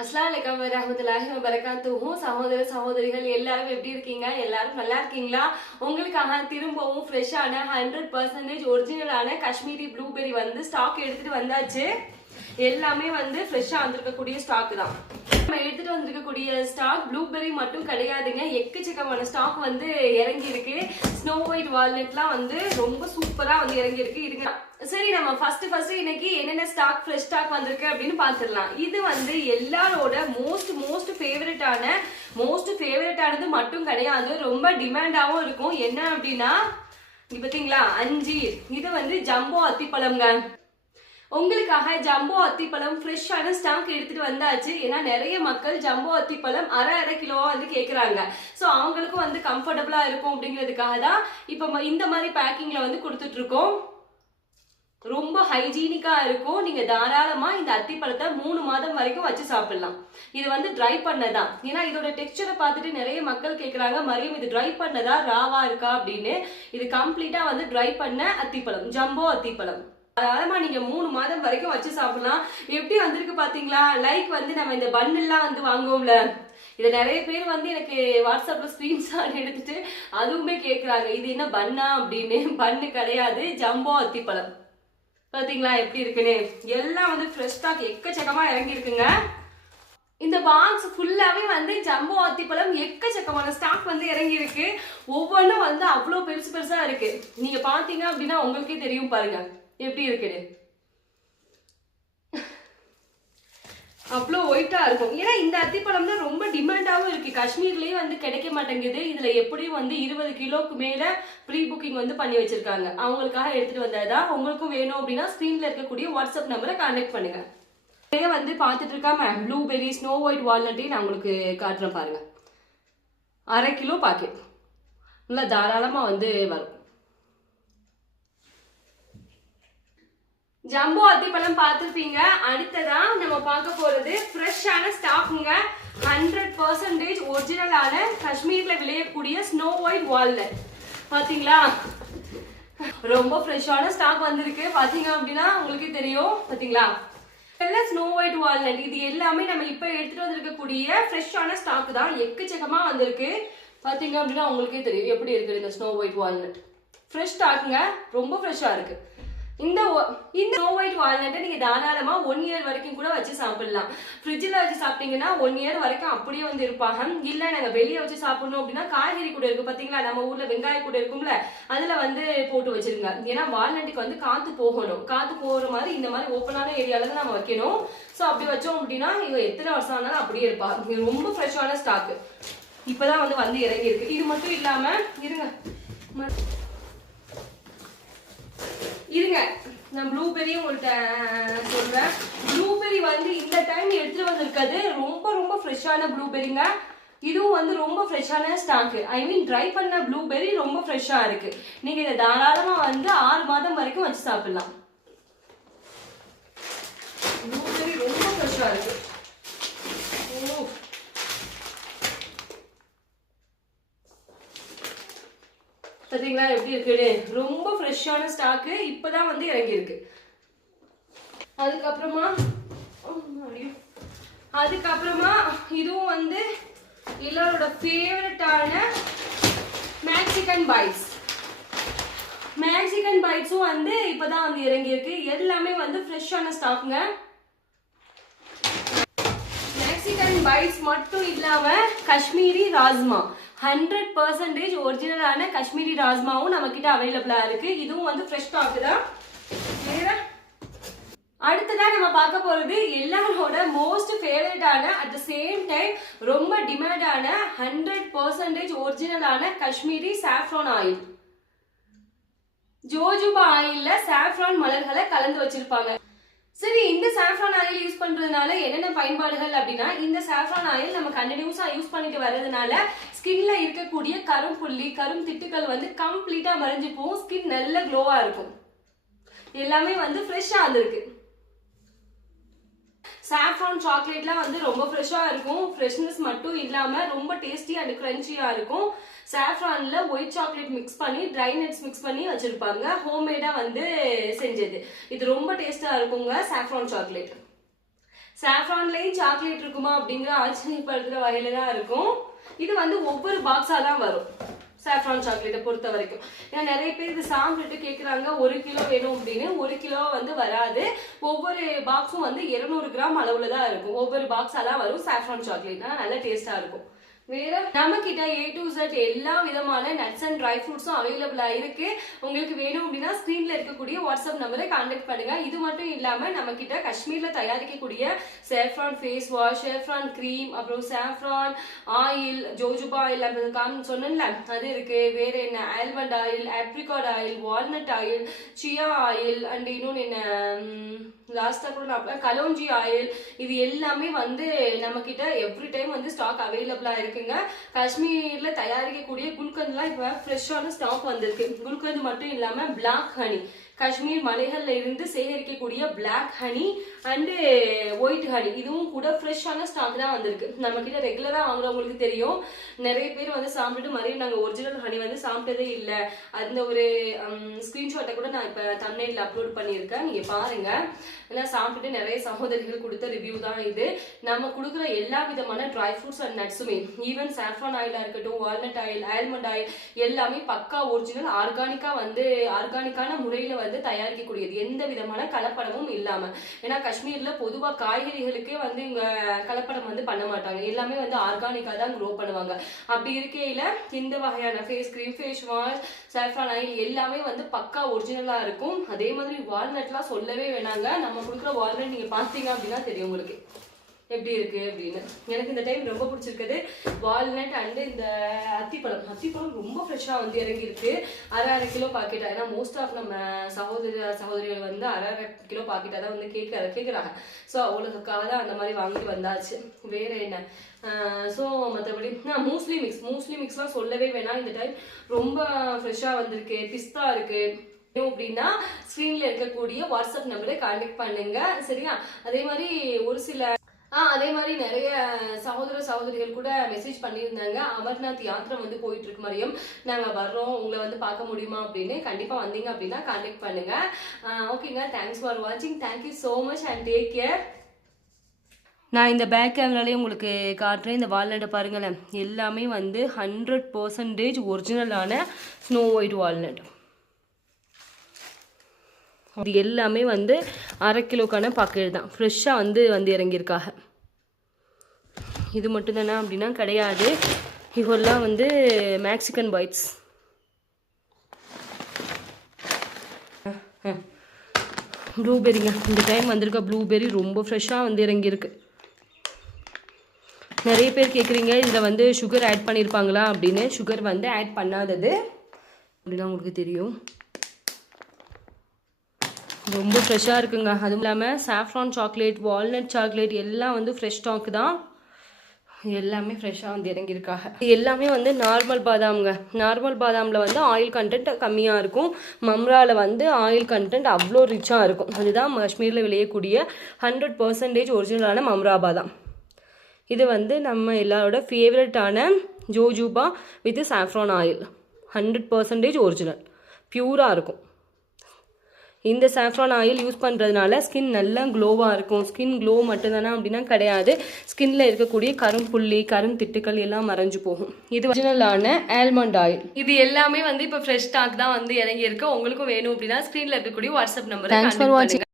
அஸ்ஸலாமு அலைக்கும் வரஹ்மத்துல்லாஹி வபரகாத்துஹு. சகோதர சகோதரிகள் எல்லாரும் எப்படி இருக்கீங்க? எல்லாரும் நல்லா இருக்கீங்களா? உங்களுக்காக திரும்பவும் ஃப்ரெஷ்ஷான 100% ஒரிஜினலான காஷ்மீரி ப்ளூபெர்ரி வந்து ஸ்டாக் எடுத்துட்டு வந்தாச்சு. எல்லாமே வந்து ஃப்ரெஷ்ஷா வந்திருக்கக்கூடிய ஸ்டாக் தான். நம்ம எடுத்துட்டு வந்திருக்கக்கூடிய ஸ்டாக் ப்ளூபெர்ரி மட்டும் கிடையாதுங்க, எக்கச்சக்கமான ஸ்டாக் வந்து இறங்கி இருக்கு. ஸ்னோ ஒயிட் வால்நட்லாம் வந்து ரொம்ப சூப்பரா வந்து இறங்கி இருக்கு. இருங்க, சரி நம்ம ஃபர்ஸ்ட் இன்னைக்கு என்னென்ன ஸ்டாக் ஃப்ரெஷ் ஸ்டாக் வந்திருக்கு அப்படின்னு பாத்துடலாம். இது வந்து எல்லாரோட மோஸ்ட் ஃபேவரட்டானது மட்டும் கிடையாது, ரொம்ப டிமாண்டாவும் இருக்கும். என்ன அப்படின்னா இங்க பாத்தீங்களா அஞ்சீர், இது வந்து ஜம்போ அத்திப்பழம்ங்க. உங்களுக்காக ஜம்போ அத்திப்பழம் ஃப்ரெஷ்ஷான ஸ்டாக் எடுத்துட்டு வந்தாச்சு. ஏன்னா நிறைய மக்கள் ஜம்போ அத்திப்பழம் அரை கிலோவா வந்து கேக்குறாங்க. ஸோ அவங்களுக்கும் வந்து கம்ஃபர்டபுளா இருக்கும் அப்படிங்கிறதுக்காக தான் இப்போ இந்த மாதிரி பேக்கிங்ல வந்து கொடுத்துட்டு இருக்கோம். ரொம்ப ஹைஜீனிக்கா இருக்கும். நீங்க தாராளமா இந்த அத்திப்பழத்தை 3 மாதம் வரைக்கும் வச்சு சாப்பிடலாம். இது வந்து ட்ரை பண்ணதான். ஏன்னா இதோட டெக்ஸ்சரை பார்த்துட்டு நிறைய மக்கள் கேக்குறாங்க, மரியம் இது ட்ரை பண்ணதா ராவா இருக்கா அப்படின்னு. இது கம்ப்ளீட்டா வந்து ட்ரை பண்ண அத்திப்பழம், ஜம்போ அத்திப்பழம். தாராளமா நீங்க 3 மாதம் வரைக்கும் வச்சு சாப்பிடலாம். எப்படி வந்திருக்கு பாத்தீங்களா? லைக் வந்து நம்ம இந்த பன்னெல்லாம் வந்து வாங்குவோம்ல, இதை நிறைய பேர் வந்து எனக்கு வாட்ஸ்அப்ல ஸ்கிரீன்ஷாட் எடுத்துட்டு அதுவுமே கேக்குறாங்க, இது என்ன பன்னா அப்படின்னு. பன்னு கிடையாது, ஜம்போ அத்திப்பழம். பாத்தீங்களா எப்படி இருக்குன்னு? எல்லாம் வந்து ஃப்ரெஷ் ஸ்டாக் எக்கச்சக்கமா இறங்கி இருக்குங்க. இந்த பாக்ஸ் ஃபுல்லாவே வந்து ஜம்போ அத்திப்பழம் எக்கச்சக்கமான ஸ்டாக் வந்து இறங்கி இருக்கு. ஒவ்வொன்றும் வந்து அவ்வளோ பெருசா இருக்கு. நீங்க பாத்தீங்க அப்படின்னா உங்களுக்கே தெரியும் பாருங்க எப்படி இருக்குன்னு. அவ்வளோ ஒயிட்டா இருக்கும். ஏன்னா இந்த அத்திப்பழம் தான் ரொம்ப டிமாண்டாவும் இருக்கு. காஷ்மீர்லயே வந்து கிடைக்க மாட்டேங்குது. இதுல எப்படியும் வந்து 20 கிலோக்கு மேல ப்ரீ புக்கிங் வந்து பண்ணி வச்சிருக்காங்க. அவங்களுக்காக எடுத்துட்டு வந்ததா. உங்களுக்கும் வேணும் அப்படின்னா ஸ்கிரீன்ல இருக்கக்கூடிய வாட்ஸ்அப் நம்பரை கான்டாக்ட் பண்ணுங்க. வந்து பார்த்துட்டு இருக்காம ப்ளூபெர்ரி ஸ்னோ ஒயிட் வால்நட்டையும் நான் உங்களுக்கு காட்டுறேன் பாருங்க. அரை கிலோ பாக்கெட் நல்லா தாராளமா வந்து வரும். ஜம்போ அத்திப்பழம் பார்த்துருப்பீங்க. அடுத்ததா நம்ம பார்க்க போறது ஃப்ரெஷ்ஷான ஸ்டாக்குங்க. 100% ஒரிஜினலான காஷ்மீர்ல விளையக்கூடிய ஸ்னோ ஒயிட் வால்நட். பாத்தீங்களா ரொம்ப ஃப்ரெஷ்ஷான ஸ்டாக் வந்திருக்கு. பாத்தீங்க அப்படின்னா உங்களுக்கே தெரியும். பாத்தீங்களா ஸ்னோ ஒயிட் வால்நட், இது எல்லாமே நம்ம இப்ப எடுத்துட்டு வந்திருக்கக்கூடிய ஃப்ரெஷ்ஷான ஸ்டாக் தான். எக்கச்சக்கமா வந்திருக்கு. பாத்தீங்க அப்படின்னா உங்களுக்கே தெரியும் எப்படி இருக்கு இந்த ஸ்னோ ஒயிட் வால்நட். ஃப்ரெஷ் ஸ்டாக்குங்க, ரொம்ப ஃப்ரெஷ்ஷா இருக்கு. இந்த ஸ்னோ ஒயிட் வால்நட்டை நீங்க தாராளமா 1 இயர் வரைக்கும் கூட வச்சு சாப்பிடலாம். ஃப்ரிட்ஜில் வச்சு சாப்பிட்டீங்கன்னா 1 இயர் வரைக்கும் அப்படியே வந்து இருப்பாங்க. இல்ல நாங்க வெளியே வச்சு சாப்பிடணும் அப்படின்னா காய்கறி கூட இருக்கு பாத்தீங்களா, நம்ம ஊர்ல வெங்காய கூட இருக்கும்ல, அதுல வந்து போட்டு வச்சிருங்க. ஏன்னா வால்நட்டுக்கு வந்து காத்து போகணும். காத்து போற மாதிரி இந்த மாதிரி ஓப்பனான ஏரியால தான் நம்ம வைக்கணும். ஸோ அப்படி வச்சோம் அப்படின்னா இவங்க எத்தனை வருஷம் ஆனாலும் அப்படியே இருப்பாங்க. இது ரொம்ப ஃப்ரெஷ்ஷான ஸ்டாக். இப்பதான் வந்து இறங்கி இருக்கு. இது மட்டும் இல்லாம இருங்க நான் ப்ளூபெர்ரியும் உங்கள்கிட்ட சொல்றேன். ப்ளூபெர்ரி வந்து இந்த டைம் எடுத்துட்டு வந்திருக்காது ரொம்ப ஃப்ரெஷ்ஷான ப்ளூபெர்ரிங்க. இதுவும் வந்து ரொம்ப ஃப்ரெஷ்ஷான ஸ்டாக். ஐ மீன் ட்ரை பண்ண ப்ளூபெர்ரி ரொம்ப ஃப்ரெஷ்ஷா இருக்கு. நீங்க இதை தாராளமா வந்து 6 மாதம் வரைக்கும் வச்சு சாப்பிடலாம். ப்ளூபெர்ரி ரொம்ப ஃப்ரெஷ்ஷா இருக்கு. பாத்தீங்களா எப்படி இருக்குன்னு? ரொம்ப ஃப்ரெஷ்ஷான ஸ்டாக்கு இப்பதான் வந்து இறங்கி இருக்கு. அதுக்கப்புறமா இதுவும் வந்து எல்லாரோட ஃபேவரட்டான மேக்சிகன் பைட்ஸ். மேக்சிகன் பைட்ஸும் வந்து இப்பதான் வந்து இறங்கி இருக்கு. எல்லாமே வந்து ஃப்ரெஷ்ஷான ஸ்டாக்குங்க. மேக்சிகன் பைட்ஸ் மட்டும் இல்லாம காஷ்மீரி ராஜ்மா, 100% ஒரிஜினலான காஷ்மீரி ராஜ்மாவும் நம்ம கிட்ட அவைலபிளா இருக்கு. இதுவும் வந்து ஃப்ரெஷ் ஸ்டாக் தான். அடுத்ததா நம்ம பார்க்க போறது எல்லாரோட மோஸ்ட் ஃபேவரட்டான அட் த சேம் டைம் ரொம்ப டிமாண்டான 100% ஒரிஜினலான காஷ்மீரி சாஃப்ரான் ஆயில். ஜோஜுபா ஆயில்ல சாஃப்ரான் மலர்களை கலந்து வச்சிருப்பாங்க. சரி, இந்த சாஃப்ரான் ஆயில் யூஸ் பண்றதுனால என்னென்ன பயன்பாடுகள் அப்படின்னா, இந்த சாஃப்ரான் ஆயில் நம்ம கண்டினியூஸா யூஸ் பண்ணிட்டு வர்றதுனால ஸ்கின்ல இருக்கக்கூடிய கரும்புள்ளி கரும் திட்டுக்கள் வந்து கம்ப்ளீட்டா மறைஞ்சு போகும். ஸ்கின் நல்ல க்ளோவா இருக்கும். எல்லாமே வந்து ஃப்ரெஷ்ஷா வந்திருக்கு. சாஃப்ரான் சாக்லேட்லாம் வந்து ரொம்ப ஃப்ரெஷ்ஷா இருக்கும். ஃப்ரெஷ்னஸ் மட்டும் இல்லாம ரொம்ப டேஸ்டி அண்ட் கிரன்ச்சியா இருக்கும். சாஃப்ரான்ல ஒயிட் சாக்லேட் மிக்ஸ் பண்ணி ட்ரை நட்ஸ் மிக்ஸ் பண்ணி வச்சிருப்பாங்க. ஹோம்மேடா வந்து செஞ்சது. இது ரொம்ப டேஸ்டா இருக்குங்க சாஃப்ரான் சாக்லேட். சாஃப்ரான்லயும் சாக்லேட் இருக்குமா அப்படிங்கிற ஆச்சரியப்படுத்துற வகையில தான் இருக்கும். இது வந்து ஒவ்வொரு பாக்ஸா தான் வரும் சாஃப்ரான் சாக்லேட்டை பொறுத்த வரைக்கும். ஏன்னா நிறைய பேர் இது சாப்பிட்டுட்டு கேட்குறாங்க 1 கிலோ வேணும் அப்படின்னு. 1 கிலோ வந்து வராது. ஒவ்வொரு பாக்ஸும் வந்து 200 கிராம் அளவுல தான் இருக்கும். ஒவ்வொரு பாக்ஸா தான் வரும் சாஃப்ரான் சாக்லேட். நல்ல டேஸ்டா இருக்கும். வேற நம்ம கிட்ட A to Z எல்லா விதமான நட்ஸ் அண்ட் ட்ரை ஃப்ரூட்ஸும் அவைலபிளா இருக்கு. உங்களுக்கு வேணும் அப்படின்னா ஸ்கிரீன்ல இருக்கக்கூடிய வாட்ஸ்அப் நம்பரை கான்டாக்ட் பண்ணுங்க. இது மட்டும் இல்லாம நம்ம கிட்ட காஷ்மீர்ல தயாரிக்கக்கூடிய saffron face wash, saffron cream, அப்புறம் சாஃப்ரான் ஆயில், ஜோஜுபா ஆயில் அப்படி சொன்னேன்ல அது இருக்கு. வேற என்ன almond oil, apricot oil, walnut oil, chia oil and இன்னொன்னு என்ன லாஸ்டா கூட கலோஞ்சி ஆயில், இது எல்லாமே வந்து நம்ம கிட்ட எவ்ரி டைம் வந்து ஸ்டாக் அவைலபிளா இருக்குங்க. காஷ்மீர்ல தயாரிக்கக்கூடிய குல்கந்த்லாம் இப்ப ஃப்ரெஷ்ஷான ஸ்டாக் வந்திருக்கு. குல்கந்த் மட்டும் இல்லாம பிளாக் ஹனி, காஷ்மீர் மலைகள்ல இருந்து சேகரிக்கக்கூடிய black honey and white honey, இதுவும் கூட ஃப்ரெஷ்ஷான ஸ்டாக் தான் வந்திருக்கு. நம்ம கிட்ட ரெகுலரா வாங்குறவங்களுக்கு தெரியும். நிறைய பேர் வந்து சாப்பிட்டுட்டு மறுபடியும் நாங்க ஒரிஜினல் ஹனி வந்து சாப்பிட்டதே இல்லை. அந்த ஒரு ஸ்கிரீன்ஷாட்டை கூட நான் இப்ப தம்ப்நெயில்ல அப்லோட் பண்ணியிருக்கேன், நீங்க பாருங்க. எல்லாம் சாப்பிட்டுட்டு நிறைய சகோதரிகள் கொடுத்த ரிவ்யூ தான் இது. நம்ம கொடுக்குற எல்லா விதமான ட்ரை ஃப்ரூட்ஸ் அண்ட் நட்ஸுமே, ஈவன் சாஃப்ரான் ஆயிலா இருக்கட்டும், வால்நட் ஆயில், ஆல்மண்ட் ஆயில், எல்லாமே பக்கா ஒரிஜினல் ஆர்கானிக்கா வந்து ஆர்கானிக்கான முறையில வந்து தயாரிக்கக்கூடியது, எந்த விதமான கலப்படமும் இல்லாம. ஏன்னா காஷ்மீர்ல பொதுவா காய்கறிகளுக்கே வந்து இவங்க கலப்படம் வந்து பண்ண மாட்டாங்க. எல்லாமே வந்து ஆர்கானிக்கா தான் க்ரோ பண்ணுவாங்க. அப்படி இருக்கையில இந்த வகையான face cream, face wash, saffron oil எல்லாமே வந்து பக்கா ஒரிஜினலா இருக்கும். அதே மாதிரி வால்நட்லாம் சொல்லவே வேணாங்க. நம்ம கொடுக்குற வால்நட் நீங்க பாத்தீங்க அப்படின்னா தெரியும் உங்களுக்கு எப்படி இருக்கு அப்படின்னு. எனக்கு இந்த டைம் ரொம்ப பிடிச்சிருக்குது வால்நட் அண்ட் இந்த அத்திப்பழம் ரொம்ப ஃப்ரெஷ்ஷா வந்து இறங்கி இருக்கு. அரை கிலோ பாக்கெட்டா. ஏன்னா மோஸ்ட் ஆஃப் நம்ம சகோதரிகள் வந்து அரை கிலோ பாக்கெட்டா தான் வந்து கேட்குறாங்க. ஸோ அவங்களுக்காக தான் அந்த மாதிரி வாங்கிட்டு வந்தாச்சு. வேற என்ன ஸோ மற்றபடி மூஸ்லி மிக்ஸ்லாம் சொல்லவே வேணாம். இந்த டைம் ரொம்ப ஃப்ரெஷ்ஷா வந்திருக்கு. பிஸ்தா இருக்கு அப்படின்னா ஸ்கிரீன்ல இருக்கக்கூடிய வாட்ஸ்அப் நம்பரை கான்டாக்ட் பண்ணுங்க, சரியா? அதே மாதிரி ஒரு சில அதே மாதிரி நிறைய சகோதரிகள் கூட மெசேஜ் பண்ணியிருந்தாங்க. அமர்நாத் யாத்திரை வந்து போயிட்டு இருக்கு மாதிரியும், நாங்க வர்றோம், உங்களை வந்து பார்க்க முடியுமா அப்படின்னு. கண்டிப்பா வந்தீங்க அப்படின்னா கான்டாக்ட் பண்ணுங்க. ஓகேங்க, தேங்க்ஸ் ஃபார் வாட்சிங். Thank you so much and take care. நான் இந்த பேக் கேமராலேயே உங்களுக்கு காட்டுறேன். இந்த வால்நட்டை பாருங்களேன், எல்லாமே வந்து 100% ஒரிஜினலான ஸ்னோ ஒயிட் வால்நட். இது எல்லாமே வந்து அரை கிலோக்கான பாக்கெட் தான், ஃப்ரெஷ்ஷாக வந்து இறங்கியிருக்காங்க. இது மட்டும் தானே அப்படின்னா கிடையாது. இதெல்லாம் வந்து மேக்சிகன் பைட்ஸ். ப்ளூபெரிங்க, இந்த டைம் வந்திருக்க ப்ளூபெரி ரொம்ப ஃப்ரெஷ்ஷாக வந்து இறங்கியிருக்கு. நிறைய பேர் கேட்குறீங்க இதில் வந்து சுகர் ஆட் பண்ணியிருப்பாங்களா அப்படின்னு. சுகர் வந்து ஆட் பண்ணாதது அப்படின்னா உங்களுக்கு தெரியும். ரொம்ப ஃப்ரெஷ்ஷாக இருக்குங்க. அதுவும் இல்லாமல் சாஃப்ரான் சாக்லேட், வால்நட் சாக்லேட் எல்லாம் வந்து ஃப்ரெஷ் ஸ்டாக் தான். எல்லாமே ஃப்ரெஷ்ஷாக வந்து இறங்கியிருக்காங்க. எல்லாமே வந்து நார்மல் பாதாம்ங்க. நார்மல் பாதாமில் வந்து ஆயில் கண்டென்ட் கம்மியாக இருக்கும். மம்ராவில் வந்து ஆயில் கண்டென்ட் அவ்வளோ ரிச்சாக இருக்கும். அதுதான் காஷ்மீரில் விளையக்கூடிய 100% ஒரிஜினலான மம்ரா பாதாம். இது வந்து நம்ம எல்லாரோட ஃபேவரட்டான ஜோஜூபா வித் சாஃப்ரான் ஆயில், 100% ஒரிஜினல் பியூராக இருக்கும். இந்த சாஃப்ரான் ஆயில் யூஸ் பண்ணுறதுனால ஸ்கின் நல்லா க்ளோவாக இருக்கும். ஸ்கின் க்ளோ மட்டும்தானே அப்படின்னா கிடையாது, ஸ்கின்ல இருக்கக்கூடிய கரும்புள்ளி, கருந்திட்டுக்கள் எல்லாம் மறைஞ்சு போகும். இது ஒரிஜினலான ஆல்மண்ட் ஆயில். இது எல்லாமே வந்து இப்போ ஃப்ரெஷ் ஸ்டாக் தான் வந்து இறங்கி இருக்கு. உங்களுக்கும் வேணும் அப்படின்னா ஸ்க்ரீனில் இருக்கக்கூடிய வாட்ஸ்அப் நம்பரை கான்டாக்ட் பண்ணுங்க.